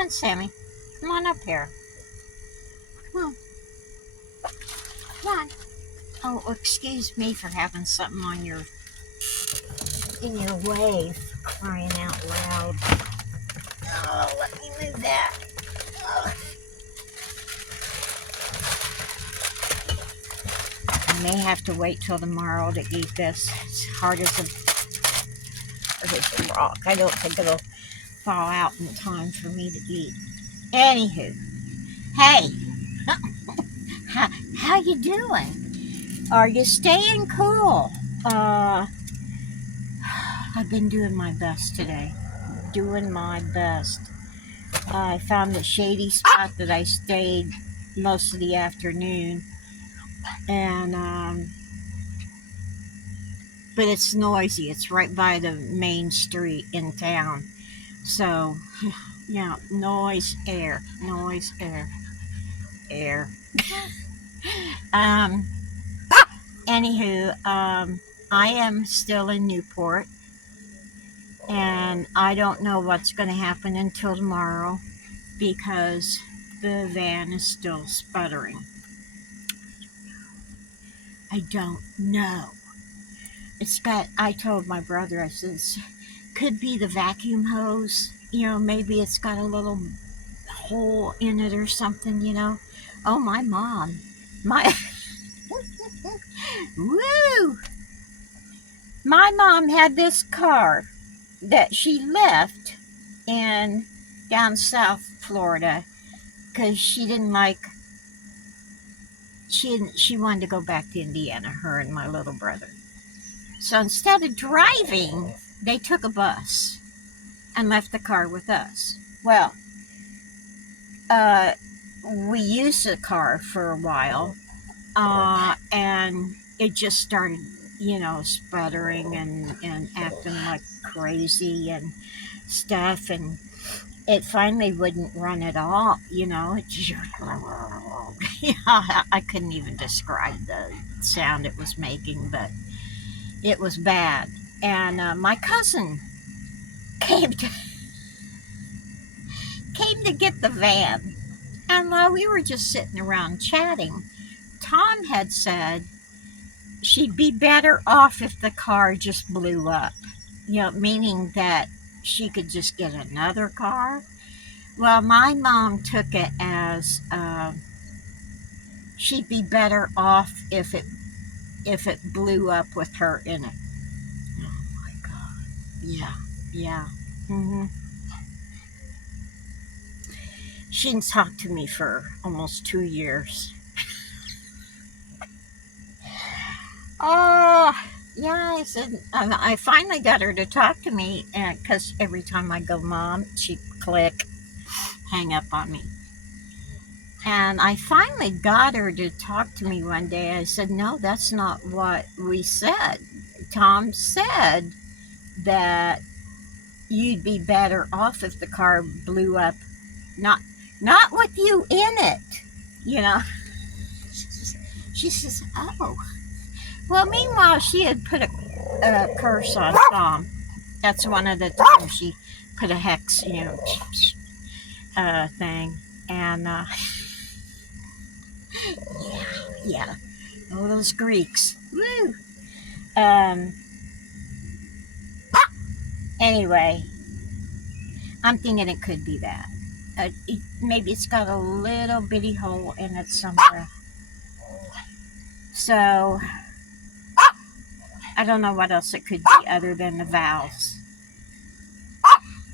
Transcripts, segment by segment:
Come on, Sammy. Come on up here. Come on. Come on. Oh, excuse me for having something on in your way, crying out loud. Oh, let me move that. Oh. I may have to wait till tomorrow to eat this. It's hard as a rock. I don't think it'll fall out in time for me to eat. Anywho, hey, how you doing? Are you staying cool? I've been doing my best today. Doing my best. I found the shady spot that I stayed most of the afternoon, and but it's noisy. It's right by the main street in town, so yeah, noise, air. um, Anywho, I am still in Newport, and I don't know what's going to happen until tomorrow because the van is still sputtering. I don't know. I told my brother, I said, could be the vacuum hose. Maybe it's got a little hole in it or something. Oh, my mom. Woo! My mom had this car that she left in down South Florida because she wanted to go back to Indiana, her and my little brother. So instead of driving, they took a bus and left the car with us. Well, we used the car for a while, and it just started, sputtering and acting like crazy and stuff, and it finally wouldn't run at all. It just, I couldn't even describe the sound it was making, but it was bad. And my cousin came to get the van, and while we were just sitting around chatting, Tom had said she'd be better off if the car just blew up, meaning that she could just get another car. Well, my mom took it as she'd be better off if it blew up with her in it. Oh my God. Yeah. She didn't talk to me for almost 2 years. Oh, yeah, I said, I finally got her to talk to me, because every time I go, Mom, she'd click, hang up on me. And I finally got her to talk to me one day. I said, no, that's not what we said. Tom said that you'd be better off if the car blew up, not with you in it, She says, oh. Well, meanwhile, she had put a curse on Tom. That's one of the times she put a hex, thing. And, yeah. Oh, those Greeks. Woo! Anyway, I'm thinking it could be that. Maybe it's got a little bitty hole in it somewhere. So, I don't know what else it could be other than the valves.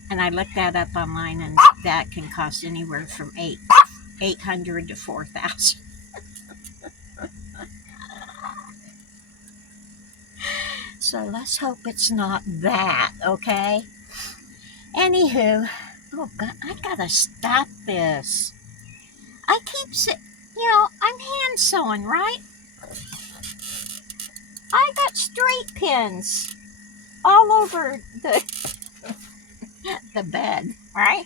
And I looked that up online, and that can cost anywhere from $800 to $4,000. So let's hope it's not that, okay? Anywho, oh God, I gotta stop this. I keep saying, I'm hand sewing, right? I got straight pins all over the bed, right?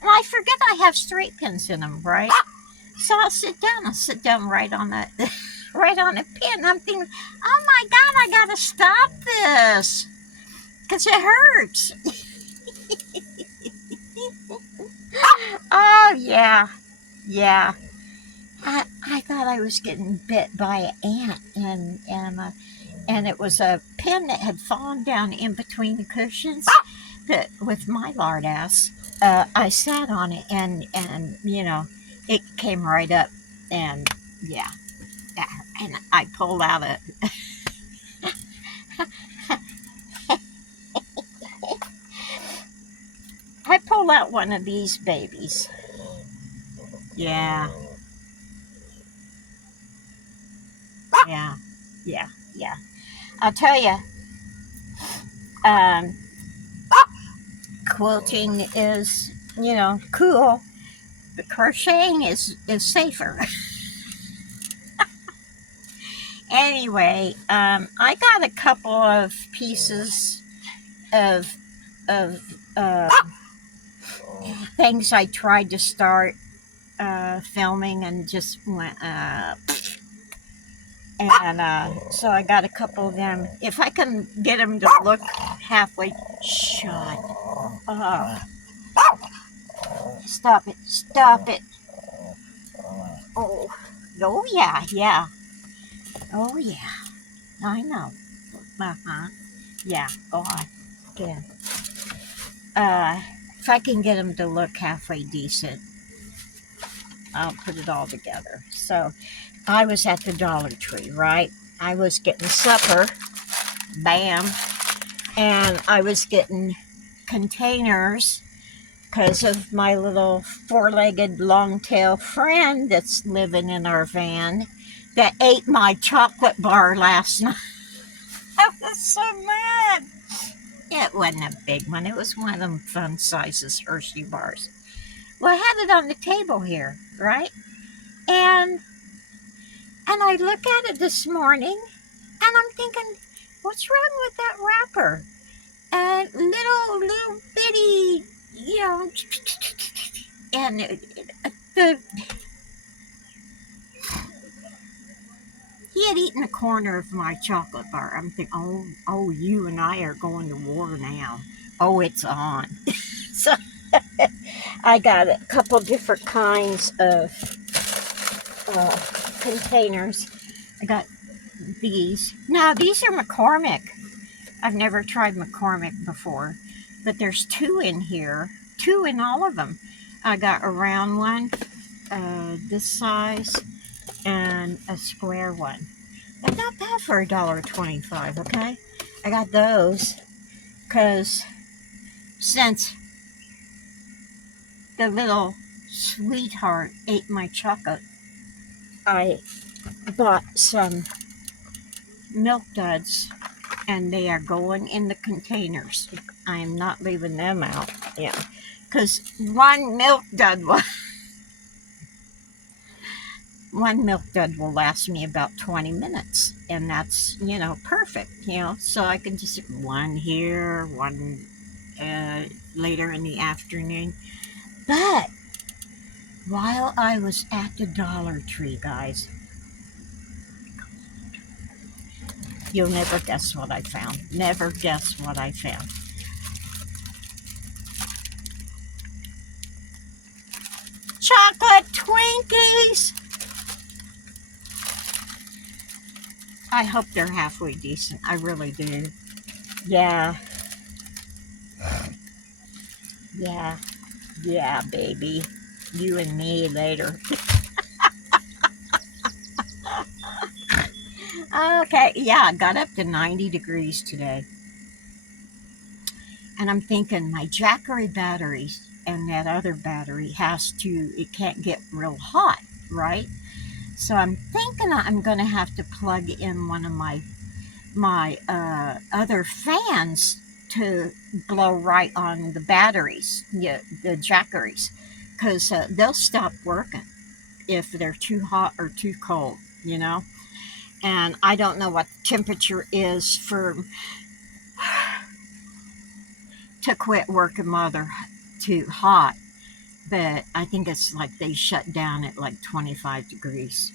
And I forget I have straight pins in them, right? So I'll sit down right on that, right on a pin. I'm thinking, oh my God, I gotta stop this because it hurts. Oh, yeah. Yeah. I thought I was getting bit by an ant, and it was a pin that had fallen down in between the cushions. That with my lard ass, I sat on it, and it came right up, and yeah, yeah, and I pulled out I pulled out one of these babies. Yeah, yeah, yeah, yeah. I'll tell you, um, quilting is cool, but crocheting is safer. Anyway, I got a couple of pieces of of things I tried to start filming and just went and so I got a couple of them. If I can get them to look halfway, shut up! Stop it! Stop it! Oh, oh yeah, yeah. Oh yeah. I know. Uh-huh. Yeah. Go on. Yeah. If I can get them to look halfway decent, I'll put it all together. So I was at the Dollar Tree, right? I was getting supper, bam, and I was getting containers because of my little four-legged long-tail friend that's living in our van that ate my chocolate bar last night. I was so mad. It wasn't a big one. It was one of them fun sizes Hershey bars. Well, I had it on the table here, right? And I look at it this morning, and I'm thinking, what's wrong with that wrapper? And little bitty, and the he had eaten a corner of my chocolate bar. I'm thinking, oh, you and I are going to war now. Oh, it's on. So I got a couple different kinds of uh, containers. I got these. Now, these are McCormick. I've never tried McCormick before, but there's two in here, two in all of them. I got a round one, this size, and a square one. They're not bad for $1.25, okay? I got those because since the little sweetheart ate my chocolate, I bought some milk duds, and they are going in the containers. I am not leaving them out. Yeah, because one milk dud will last me about 20 minutes, and that's perfect. So I can just one here, one later in the afternoon. But while I was at the Dollar Tree, guys, you'll never guess what I found. Never guess what I found. Chocolate Twinkies! I hope they're halfway decent. I really do. Yeah. Yeah. Yeah, baby. You and me later. Okay. Yeah, I got up to 90 degrees today. And I'm thinking my Jackery batteries and that other battery it can't get real hot, right? So I'm thinking I'm going to have to plug in one of my other fans to blow right on the batteries, yeah, the Jackeries, because they'll stop working if they're too hot or too cold, And I don't know what the temperature is to quit working while they're too hot, but I think it's like they shut down at like 25 degrees.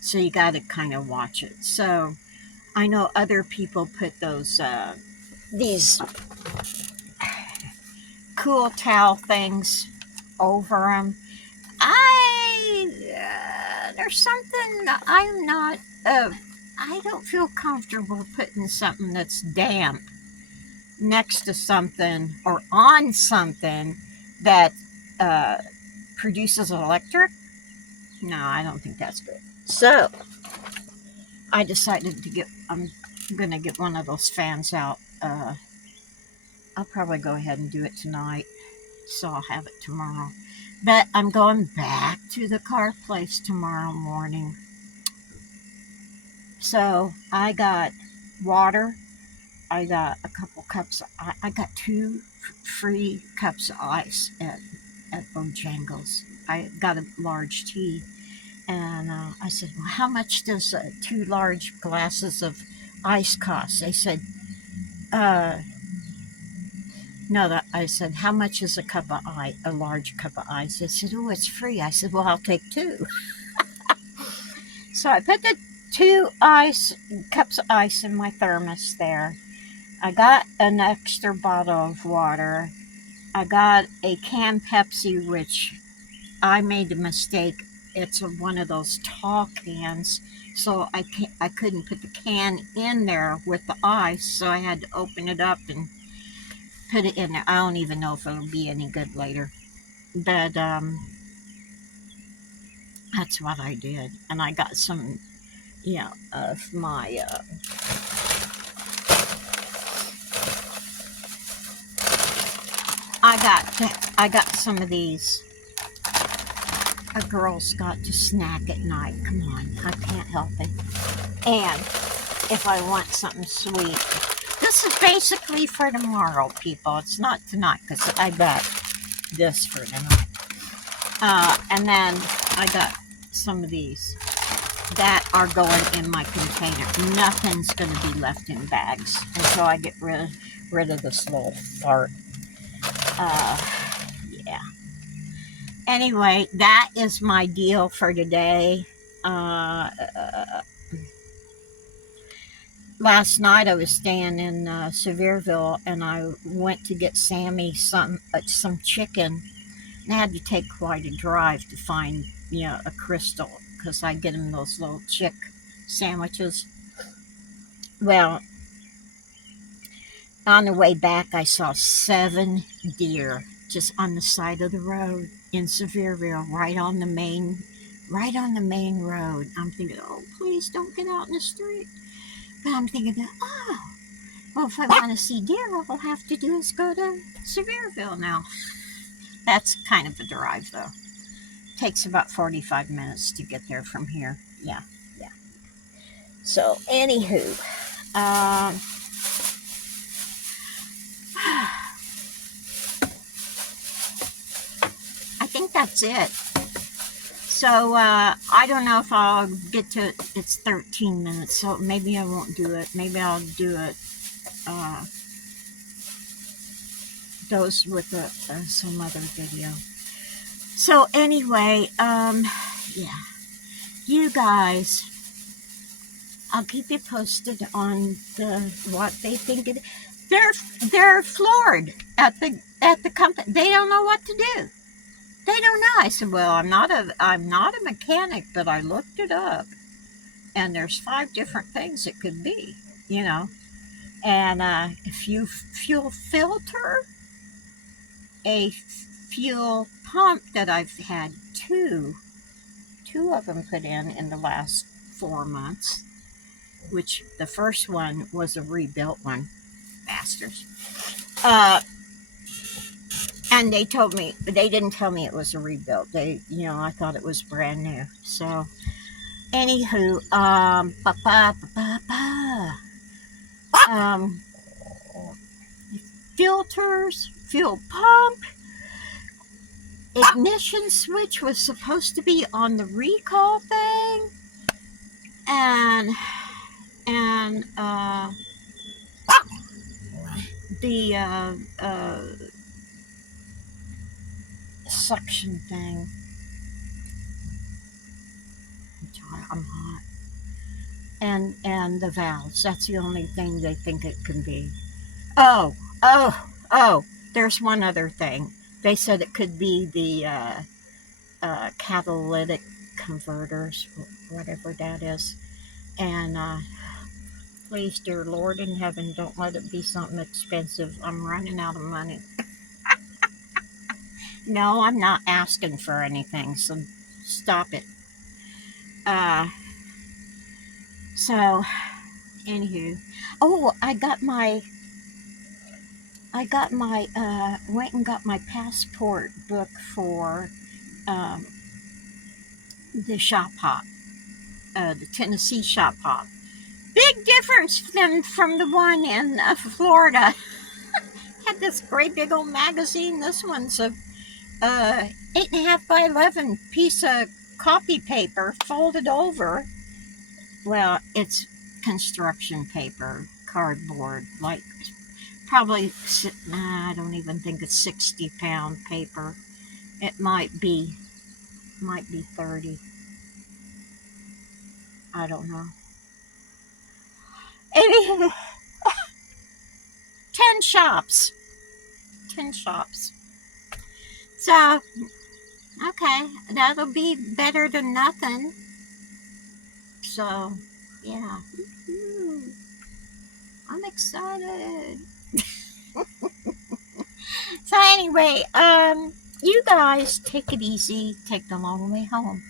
So you got to kind of watch it. So I know other people put these cool towel things over them. There's something I'm not, I don't feel comfortable putting something that's damp next to something or on something that uh, produces electric. No, I don't think that's good. So I decided I'm going to get one of those fans out. I'll probably go ahead and do it tonight, so I'll have it tomorrow. But I'm going back to the car place tomorrow morning. So I got water. I got a couple cups. I got two free cups of ice at Bojangles. I got a large tea, and I said, "Well, how much does two large glasses of ice cost?" They said, "No." I said, "How much is a cup of ice? A large cup of ice?" They said, "Oh, it's free." I said, "Well, I'll take two." So I put the two cups of ice in my thermos there. I got an extra bottle of water. I got a canned Pepsi, which I made a mistake. It's one of those tall cans, so I couldn't put the can in there with the ice, so I had to open it up and put it in there. I don't even know if it'll be any good later, but that's what I did. And I got some, of my I got some of these. A girl's got to snack at night. Come on, I can't help it. And if I want something sweet, this is basically for tomorrow, people. It's not tonight because I got this for tonight. And then I got some of these that are going in my container. Nothing's going to be left in bags until I get rid of this little fart. Yeah. Anyway, that is my deal for today. Last night I was staying in Sevierville, and I went to get Sammy some chicken. And I had to take quite a drive to find a Crystal, because I get him those little chick sandwiches. Well, on the way back, I saw 7 deer just on the side of the road in Sevierville, right on the main road. I'm thinking, oh, please don't get out in the street. But I'm thinking, oh, well, if I want to see deer, all I'll have to do is go to Sevierville now. That's kind of a drive, though. Takes about 45 minutes to get there from here. Yeah. So, anywho, I think that's it. So, I don't know if I'll get to it. It's 13 minutes, so maybe I won't do it. Maybe I'll do it, those with some other video. So, anyway, yeah. You guys, I'll keep you posted on what they think it. They're floored at the company. They don't know what to do. They don't know. I said, well, I'm not a mechanic, but I looked it up, and there's 5 different things it could be, and if you fuel filter, a fuel pump that I've had two of them put in the last 4 months, which the first one was a rebuilt one, bastards. And they didn't tell me it was a rebuild. I thought it was brand new. So, anywho, filters, fuel pump, ignition switch was supposed to be on the recall thing, and the suction thing. I'm hot. And the valves. That's the only thing they think it can be. Oh, there's one other thing. They said it could be the catalytic converters, whatever that is. And please, dear Lord in heaven, don't let it be something expensive. I'm running out of money. No, I'm not asking for anything, so stop it. Uh, so, anywho, oh, went and got my passport book for um, the shop hop, the Tennessee shop hop. Big difference than from the one in Florida. Had this great big old magazine. This one's a 8.5 by 11 piece of copy paper folded over. Well, it's construction paper, cardboard, like probably, I don't even think it's 60-pound paper. It might be 30. I don't know. Anywho, 10 shops. 10 shops. So, okay, that'll be better than nothing. So, yeah. I'm excited. So anyway, you guys take it easy. Take the long way home.